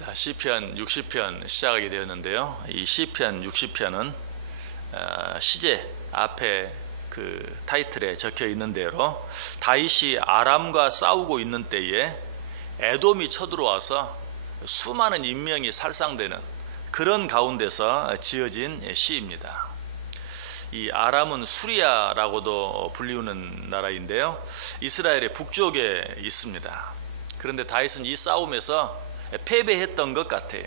자, 시편 60편 시작하게 되었는데요. 이 시편 60편은 시제 앞에 그 타이틀에 적혀 있는 대로 다윗이 아람과 싸우고 있는 때에 에돔이 쳐들어와서 수많은 인명이 살상되는 그런 가운데서 지어진 시입니다. 이 아람은 수리아라고도 불리우는 나라인데요. 이스라엘의 북쪽에 있습니다. 그런데 다윗은 이 싸움에서 패배했던 것 같아요.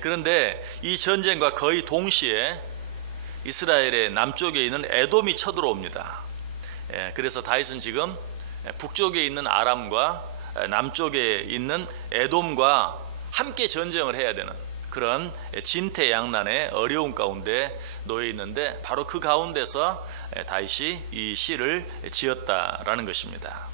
그런데 이 전쟁과 거의 동시에 이스라엘의 남쪽에 있는 에돔이 쳐들어옵니다. 그래서 다윗은 지금 북쪽에 있는 아람과 남쪽에 있는 에돔과 함께 전쟁을 해야 되는 그런 진퇴양난의 어려운 가운데 놓여 있는데, 바로 그 가운데서 다윗이 이 시를 지었다라는 것입니다.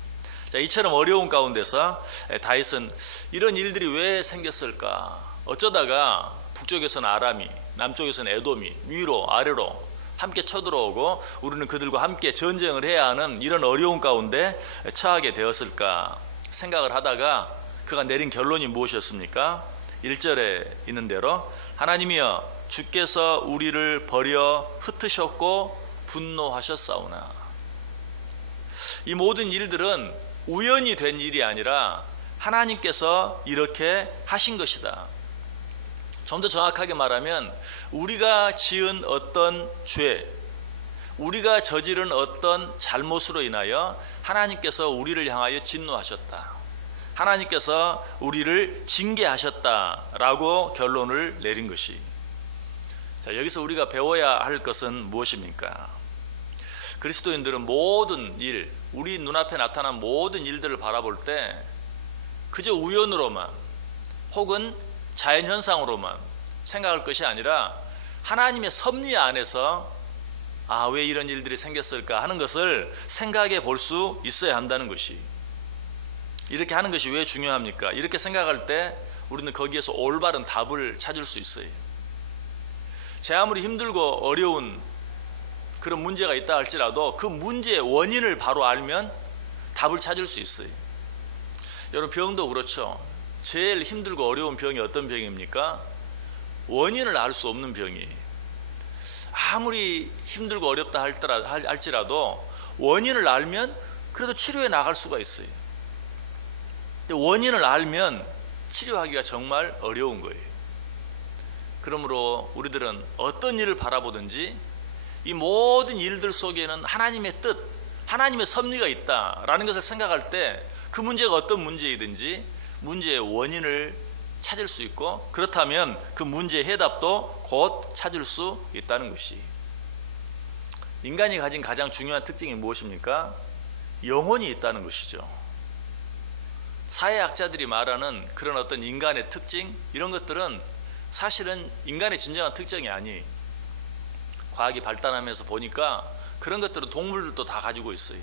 자, 이처럼 어려운 가운데서 다윗은 이런 일들이 왜 생겼을까? 어쩌다가 북쪽에서는 아람이, 남쪽에서는 에돔이 위로 아래로 함께 쳐들어오고 우리는 그들과 함께 전쟁을 해야 하는 이런 어려운 가운데 처하게 되었을까 생각을 하다가 그가 내린 결론이 무엇이었습니까? 1절에 있는 대로 하나님이여 주께서 우리를 버려 흩으셨고 분노하셨사오나. 이 모든 일들은 우연히 된 일이 아니라 하나님께서 이렇게 하신 것이다. 좀 더 정확하게 말하면 우리가 지은 어떤 죄, 우리가 저지른 어떤 잘못으로 인하여 하나님께서 우리를 향하여 진노하셨다. 하나님께서 우리를 징계하셨다라고 결론을 내린 것이. 자, 여기서 우리가 배워야 할 것은 무엇입니까? 그리스도인들은 모든 일, 우리 눈앞에 나타난 모든 일들을 바라볼 때 그저 우연으로만 혹은 자연현상으로만 생각할 것이 아니라 하나님의 섭리 안에서 왜 이런 일들이 생겼을까 하는 것을 생각해 볼 수 있어야 한다는 것이. 이렇게 하는 것이 왜 중요합니까? 이렇게 생각할 때 우리는 거기에서 올바른 답을 찾을 수 있어요. 제 아무리 힘들고 어려운 그런 문제가 있다 할지라도 그 문제의 원인을 바로 알면 답을 찾을 수 있어요. 여러분, 병도 그렇죠. 제일 힘들고 어려운 병이 어떤 병입니까? 원인을 알 수 없는 병이. 아무리 힘들고 어렵다 할지라도 원인을 알면 그래도 치료해 나갈 수가 있어요. 근데 원인을 알면 치료하기가 정말 어려운 거예요. 그러므로 우리들은 어떤 일을 바라보든지 이 모든 일들 속에는 하나님의 뜻, 하나님의 섭리가 있다라는 것을 생각할 때 그 문제가 어떤 문제이든지 문제의 원인을 찾을 수 있고, 그렇다면 그 문제의 해답도 곧 찾을 수 있다는 것이. 인간이 가진 가장 중요한 특징이 무엇입니까? 영혼이 있다는 것이죠. 사회학자들이 말하는 그런 어떤 인간의 특징, 이런 것들은 사실은 인간의 진정한 특징이 아니에요. 과학이 발달하면서 보니까 그런 것들은 동물들도 다 가지고 있어요.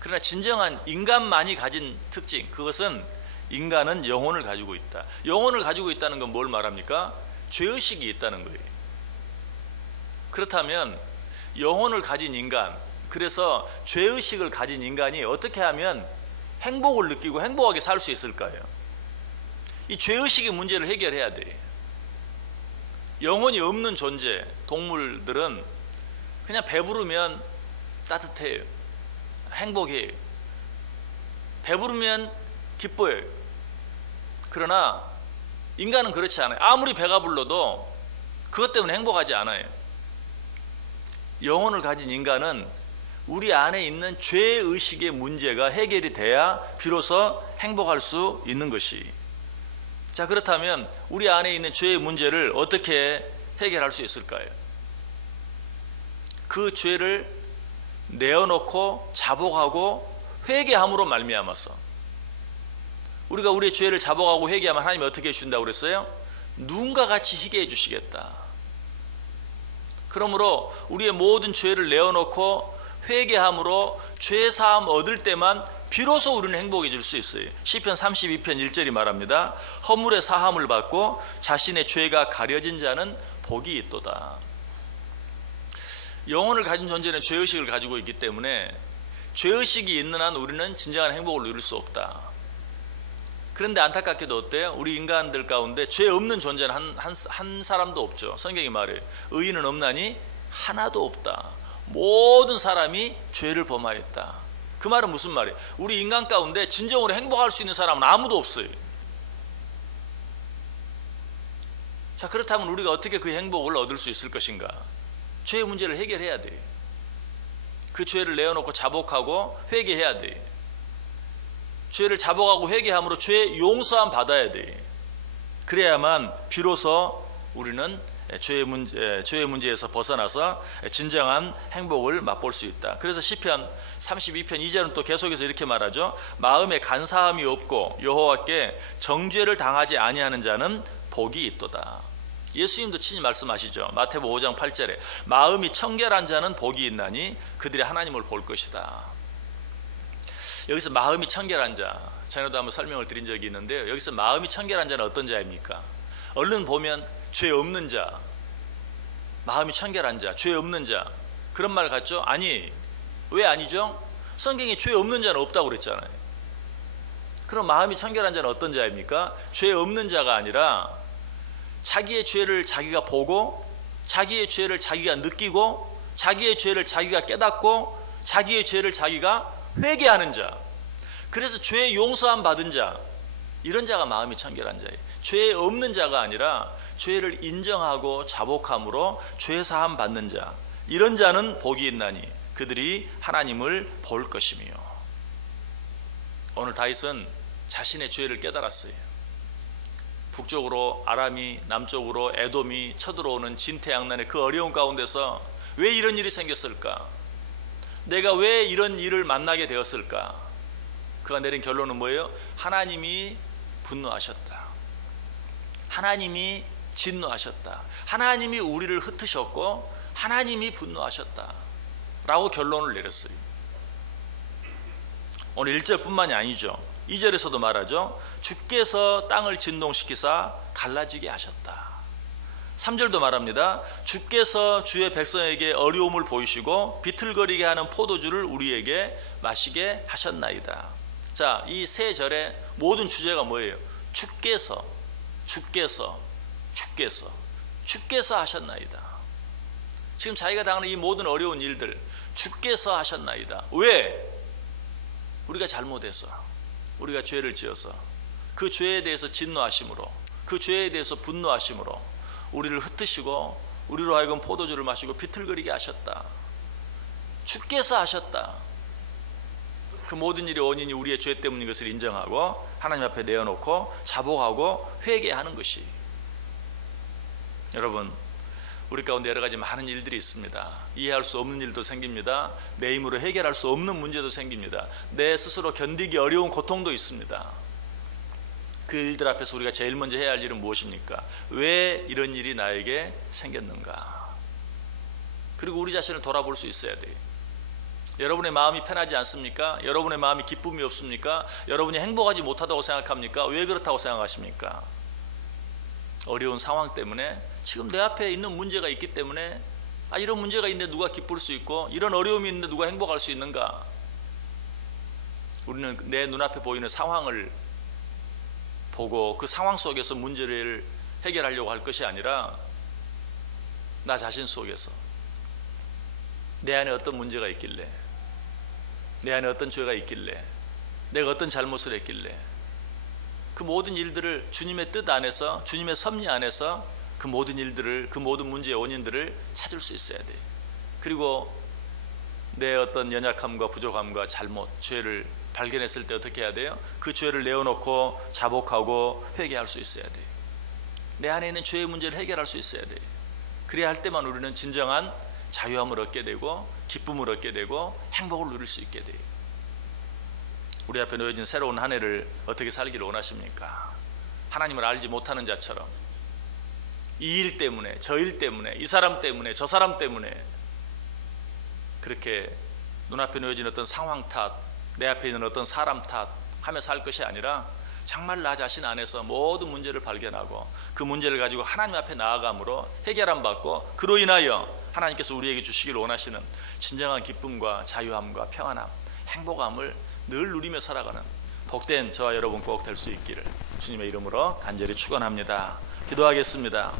그러나 진정한 인간만이 가진 특징, 그것은 인간은 영혼을 가지고 있다. 영혼을 가지고 있다는 건 뭘 말합니까? 죄의식이 있다는 거예요. 그렇다면 영혼을 가진 인간, 그래서 죄의식을 가진 인간이 어떻게 하면 행복을 느끼고 행복하게 살 수 있을까요? 이 죄의식의 문제를 해결해야 돼요. 영혼이 없는 존재, 동물들은 그냥 배부르면 따뜻해요. 행복해요. 배부르면 기뻐요. 그러나 인간은 그렇지 않아요. 아무리 배가 불러도 그것 때문에 행복하지 않아요. 영혼을 가진 인간은 우리 안에 있는 죄의식의 문제가 해결이 돼야 비로소 행복할 수 있는 것이. 자, 그렇다면 우리 안에 있는 죄의 문제를 어떻게 해결할 수 있을까요? 그 죄를 내어놓고 자복하고 회개함으로 말미암아서. 우리가 우리의 죄를 자복하고 회개하면 하나님이 어떻게 해주신다고 그랬어요? 눈과 같이 희게 해주시겠다. 그러므로 우리의 모든 죄를 내어놓고 회개함으로 죄사함 얻을 때만 비로소 우리는 행복해질 수 있어요. 시편 32편 1절이 말합니다. 허물의 사함을 받고 자신의 죄가 가려진 자는 복이 있도다. 영혼을 가진 존재는 죄의식을 가지고 있기 때문에 죄의식이 있는 한 우리는 진정한 행복을 누릴 수 없다. 그런데 안타깝게도 어때요? 우리 인간들 가운데 죄 없는 존재는 한 사람도 없죠. 성경이 말해요. 의인은 없나니 하나도 없다. 모든 사람이 죄를 범하였다. 그 말은 무슨 말이에요? 우리 인간 가운데 진정으로 행복할 수 있는 사람은 아무도 없어요. 자, 그렇다면 우리가 어떻게 그 행복을 얻을 수 있을 것인가? 죄의 문제를 해결해야 돼요. 그 죄를 내어놓고 자복하고 회개해야 돼요. 죄를 자복하고 회개함으로 죄 용서함 받아야 돼요. 그래야만 비로소 우리는 죄의 문제에서 벗어나서 진정한 행복을 맛볼 수 있다. 그래서 시편 32편 2절은 또 계속해서 이렇게 말하죠. 마음에 간사함이 없고 여호와께 정죄를 당하지 아니하는 자는 복이 있도다. 예수님도 친히 말씀하시죠. 마태복음 5장 8절에 마음이 청결한 자는 복이 있나니 그들이 하나님을 볼 것이다. 여기서 마음이 청결한 자, 전에도 한번 설명을 드린 적이 있는데요. 여기서 마음이 청결한 자는 어떤 자입니까? 얼른 보면 죄 없는 자, 마음이 청결한 자, 죄 없는 자, 그런 말 같죠? 아니, 왜 아니죠? 성경에 죄 없는 자는 없다고 그랬잖아요. 그럼 마음이 청결한 자는 어떤 자입니까? 죄 없는 자가 아니라 자기의 죄를 자기가 보고, 자기의 죄를 자기가 느끼고, 자기의 죄를 자기가 깨닫고, 자기의 죄를 자기가 회개하는 자, 그래서 죄 용서함 받은 자, 이런 자가 마음이 청결한 자예요. 죄 없는 자가 아니라 죄를 인정하고 자복함으로 죄 사함 받는 자, 이런 자는 복이 있나니 그들이 하나님을 볼 것이며. 오늘 다윗은 자신의 죄를 깨달았어요. 북쪽으로 아람이, 남쪽으로 에돔이 쳐들어오는 진퇴양난의 그 어려운 가운데서 왜 이런 일이 생겼을까? 내가 왜 이런 일을 만나게 되었을까? 그가 내린 결론은 뭐예요? 하나님이 분노하셨다. 하나님이 진노하셨다. 하나님이 우리를 흩으셨고 하나님이 분노하셨다 라고 결론을 내렸어요. 오늘 1절뿐만이 아니죠. 2절에서도 말하죠. 주께서 땅을 진동시키사 갈라지게 하셨다. 3절도 말합니다. 주께서 주의 백성에게 어려움을 보이시고 비틀거리게 하는 포도주를 우리에게 마시게 하셨나이다. 자, 이 세 절의 모든 주제가 뭐예요? 주께서 하셨나이다. 지금 자기가 당하는 이 모든 어려운 일들 주께서 하셨나이다. 왜? 우리가 잘못해서, 우리가 죄를 지어서 그 죄에 대해서 진노하심으로, 그 죄에 대해서 분노하심으로 우리를 흩으시고 우리로 하여금 포도주를 마시고 비틀거리게 하셨다. 주께서 하셨다. 그 모든 일의 원인이 우리의 죄 때문인 것을 인정하고 하나님 앞에 내어놓고 자복하고 회개하는 것이. 여러분, 우리 가운데 여러 가지 많은 일들이 있습니다. 이해할 수 없는 일도 생깁니다. 내 힘으로 해결할 수 없는 문제도 생깁니다. 내 스스로 견디기 어려운 고통도 있습니다. 그 일들 앞에서 우리가 제일 먼저 해야 할 일은 무엇입니까? 왜 이런 일이 나에게 생겼는가? 그리고 우리 자신을 돌아볼 수 있어야 돼요. 여러분의 마음이 편하지 않습니까? 여러분의 마음이 기쁨이 없습니까? 여러분이 행복하지 못하다고 생각합니까? 왜 그렇다고 생각하십니까? 어려운 상황 때문에, 지금 내 앞에 있는 문제가 있기 때문에, 이런 문제가 있는데 누가 기쁠 수 있고, 이런 어려움이 있는데 누가 행복할 수 있는가? 우리는 내 눈앞에 보이는 상황을 보고 그 상황 속에서 문제를 해결하려고 할 것이 아니라 나 자신 속에서 내 안에 어떤 문제가 있길래, 내 안에 어떤 죄가 있길래, 내가 어떤 잘못을 했길래, 그 모든 일들을 주님의 뜻 안에서, 주님의 섭리 안에서 그 모든 일들을, 그 모든 문제의 원인들을 찾을 수 있어야 돼요. 그리고 내 어떤 연약함과 부족함과 잘못, 죄를 발견했을 때 어떻게 해야 돼요? 그 죄를 내어놓고 자복하고 회개할 수 있어야 돼요. 내 안에 있는 죄의 문제를 해결할 수 있어야 돼요. 그래야 할 때만 우리는 진정한 자유함을 얻게 되고 기쁨을 얻게 되고 행복을 누릴 수 있게 돼요. 우리 앞에 놓여진 새로운 한 해를 어떻게 살기를 원하십니까? 하나님을 알지 못하는 자처럼 이 일 때문에, 저 일 때문에, 이 사람 때문에, 저 사람 때문에 그렇게 눈앞에 놓여진 어떤 상황 탓, 내 앞에 있는 어떤 사람 탓 하며 살 것이 아니라 정말 나 자신 안에서 모든 문제를 발견하고 그 문제를 가지고 하나님 앞에 나아감으로 해결함 받고, 그로 인하여 하나님께서 우리에게 주시기를 원하시는 진정한 기쁨과 자유함과 평안함, 행복함을 늘 누리며 살아가는 복된 저와 여러분 꼭 될 수 있기를 주님의 이름으로 간절히 축원합니다. 기도하겠습니다.